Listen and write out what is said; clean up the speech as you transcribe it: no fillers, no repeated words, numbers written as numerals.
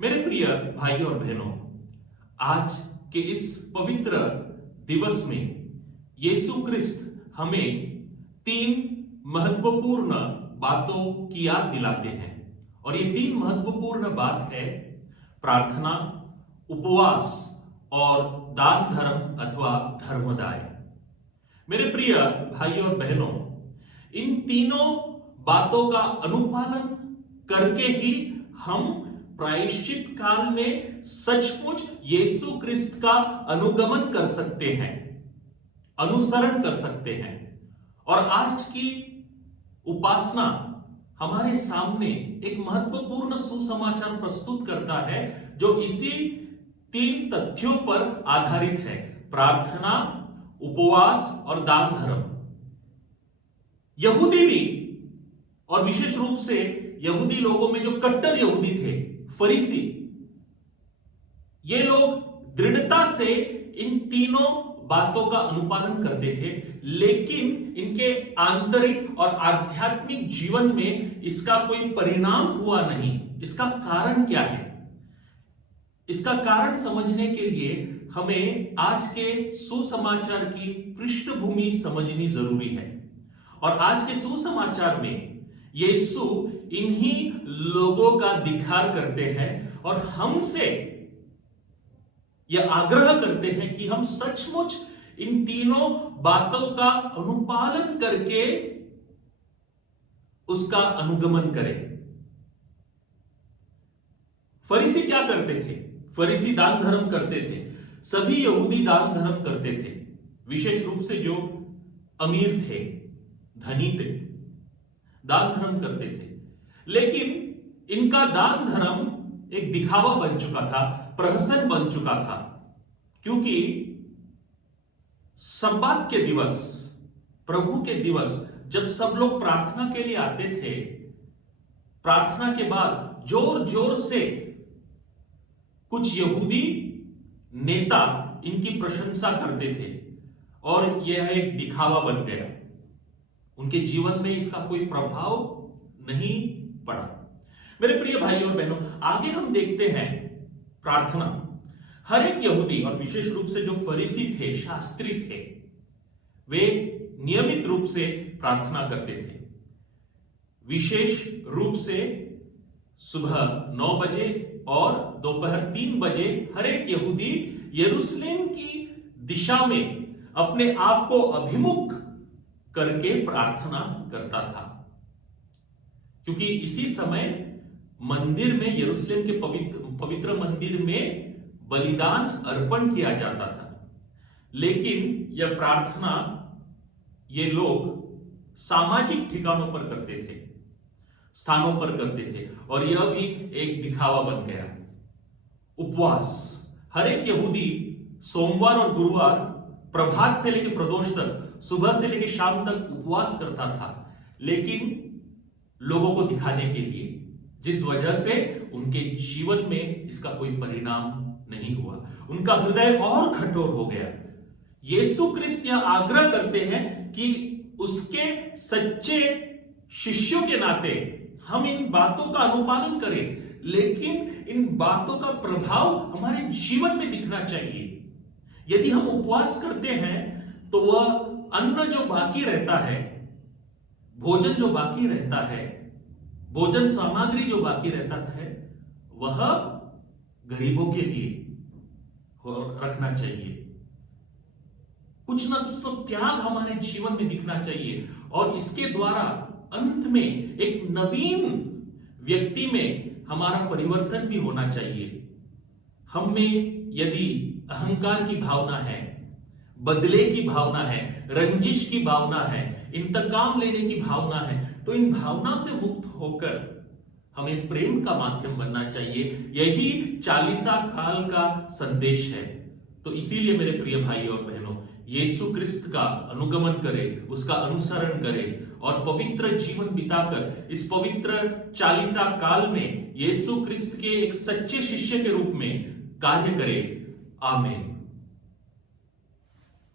मेरे प्रिय भाइयों और बहनों, आज के इस पवित्र दिवस में यीशु क्रिस्त हमें 3 महत्वपूर्ण बातों की याद दिलाते हैं। और ये 3 महत्वपूर्ण बात है प्रार्थना, उपवास और दान धर्म अथवा धर्मदाय। मेरे प्रिय भाइयों और बहनों, इन तीनों बातों का अनुपालन करके ही हम प्रायश्चित काल में सचमुच यीशु क्रिस्त का अनुगमन कर सकते हैं, अनुसरण कर सकते हैं। और आज की उपासना हमारे सामने एक महत्वपूर्ण सुसमाचार प्रस्तुत करता है जो इसी 3 तथ्यों पर आधारित है: प्रार्थना, उपवास और दान धर्म। यहूदी भी, और विशेष रूप से यहूदी लोगों में जो कट्टर यहूदी थे, फरीसी, ये लोग दृढ़ता से इन तीनों बातों का अनुपालन करते थे, लेकिन इनके आंतरिक और आध्यात्मिक जीवन में इसका कोई परिणाम हुआ नहीं। इसका कारण क्या है? इसका कारण समझने के लिए हमें आज के सुसमाचार की पृष्ठभूमि समझनी जरूरी है। और आज के सुसमाचार में यीशु इन्हीं लोगों का धिक्कार करते हैं और हमसे यह आग्रह करते हैं कि हम सचमुच इन तीनों बातों का अनुपालन करके उसका अनुगमन करें। फरीसी क्या करते थे? फरीसी दान धर्म करते थे। सभी यहूदी दान धर्म करते थे, विशेष रूप से जो अमीर थे, धनी थे, दान धर्म करते थे। लेकिन इनका दान धर्म एक दिखावा बन चुका था, प्रहसन बन चुका था, क्योंकि सब्बात के दिवस, प्रभु के दिवस, जब सब लोग प्रार्थना के लिए आते थे, प्रार्थना के बाद जोर जोर से कुछ यहूदी नेता इनकी प्रशंसा करते थे और यह एक दिखावा बन गया। उनके जीवन में इसका कोई प्रभाव नहीं पड़ा। मेरे प्रिय भाइयों और बहनों, आगे हम देखते हैं प्रार्थना। हर एक यहूदी और विशेष रूप से जो फरीसी थे, शास्त्री थे, वे नियमित रूप से प्रार्थना करते थे। विशेष रूप से सुबह 9 बजे और दोपहर 3 बजे हर एक यहूदी यरूशलेम की दिशा में अपने आप को अभिमुख करके प्रार्थना करता था, क्योंकि इसी समय मंदिर में, यरूशलेम के पवित्र मंदिर में बलिदान अर्पण किया जाता था। लेकिन यह प्रार्थना ये लोग सामाजिक ठिकानों पर करते थे, स्थानों पर करते थे, और यह भी एक दिखावा बन गया। उपवास, हर एक यहूदी सोमवार और गुरुवार प्रभात से लेकर प्रदोष तक, सुबह से लेकर शाम तक उपवास करता था, लेकिन लोगों को दिखाने के लिए, जिस वजह से उनके जीवन में इसका कोई परिणाम नहीं हुआ। उनका हृदय और कठोर हो गया। यीशु क्रिस्त यह आग्रह करते हैं कि उसके सच्चे शिष्यों के नाते हम इन बातों का अनुपालन करें, लेकिन इन बातों का प्रभाव हमारे जीवन में दिखना चाहिए। यदि हम उपवास करते हैं तो वह अन्न जो बाकी रहता है, भोजन जो बाकी रहता है, भोजन सामग्री जो बाकी रहता है, वह गरीबों के लिए रखना चाहिए। कुछ ना कुछ तो त्याग हमारे जीवन में दिखना चाहिए, और इसके द्वारा अंत में एक नवीन व्यक्ति में हमारा परिवर्तन भी होना चाहिए। हम में यदि अहंकार की भावना है, बदले की भावना है, रंजिश की भावना है, इंतकाम लेने की भावना है, तो इन भावना से मुक्त होकर हमें प्रेम का माध्यम बनना चाहिए। यही 40 काल का संदेश है। तो इसीलिए मेरे प्रिय भाइयों और बहनों, यीशु क्रिस्त का अनुगमन करें, उसका अनुसरण करें और पवित्र जीवन बिताकर इस पवित्र 40 काल में यीशु क्रिस्त के एक सच्चे शिष्य के रूप में कार्य करें। आमीन।